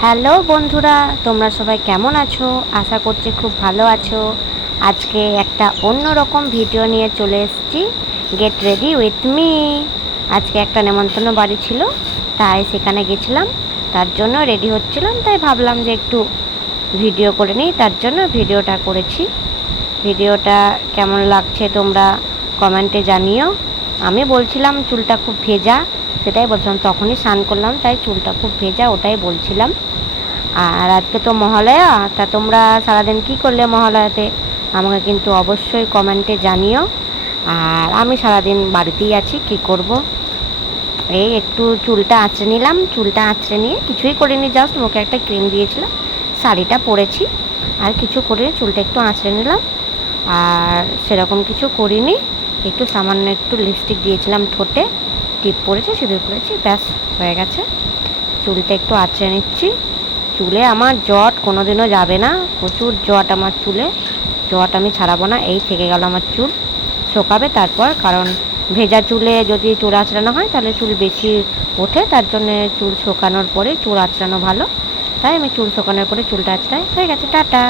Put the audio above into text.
Hello বন্ধুরা, তোমরা সবাই কেমন আছো? আশা করছি খুব ভালো আছো। আজকে একটা অন্যরকম ভিডিও নিয়ে চলে এসেছি। Get ready with me. আজকে একটা নেমন্তন্ন বাড়ি ছিল, তাই সেখানে গেছিলাম। তার জন্য রেডি হচ্ছিলাম, তাই ভাবলাম যে একটু ভিডিও করে নিই, তার জন্য ভিডিওটা করেছি। ভিডিওটা কেমন লাগছে তোমরা কমেন্টে জানিও। আমি বলছিলাম চুলটা খুব ভেজা, সেটাই বলছিলাম। তখনই স্নান করলাম, তাই চুলটা খুব ভেজা, ওটাই বলছিলাম। আর আজকে তো মহালয়া, তা তোমরা সারাদিন কী করলে মহালয়াতে আমাকে কিন্তু অবশ্যই কমেন্টে জানিও। আর আমি সারাদিন বাড়িতেই আছি, কি করব। এই একটু চুলটা আঁচড়ে নিলাম, চুলটা আঁচড়ে নিয়ে কিছুই করিনি, জাস্ট মুখে একটা ক্রিম দিয়েছিলাম, শাড়িটা পরেছি, আর কিছু করিনি। চুলটা একটু আঁচড়ে নিলাম, আর সেরকম কিছু করিনি। একটু সামান্য একটু লিপস্টিক দিয়েছিলাম ঠোঁটে, টিপ পরেছি, সিঁদুর পরেছি, ব্যাস হয়ে গেছে। চুলটা একটু আঁচড়ে নিচ্ছি। চুলে আমার জট কোনোদিনও যাবে না, প্রচুর জট আমার চুলে। জট আমি ছাড়াবো না, এই থেকে গেল আমার চুল। শোকাবে তারপর, কারণ ভেজা চুলে যদি চুল আঁচড়ানো হয় তাহলে চুল বেশি ওঠে, তার জন্যে চুল শোকানোর পরে চুল আঁচড়ানো ভালো। তাই আমি চুল শোকানোর পরে চুলটা আঁচড়াই। হয়ে গেছে, টাটা।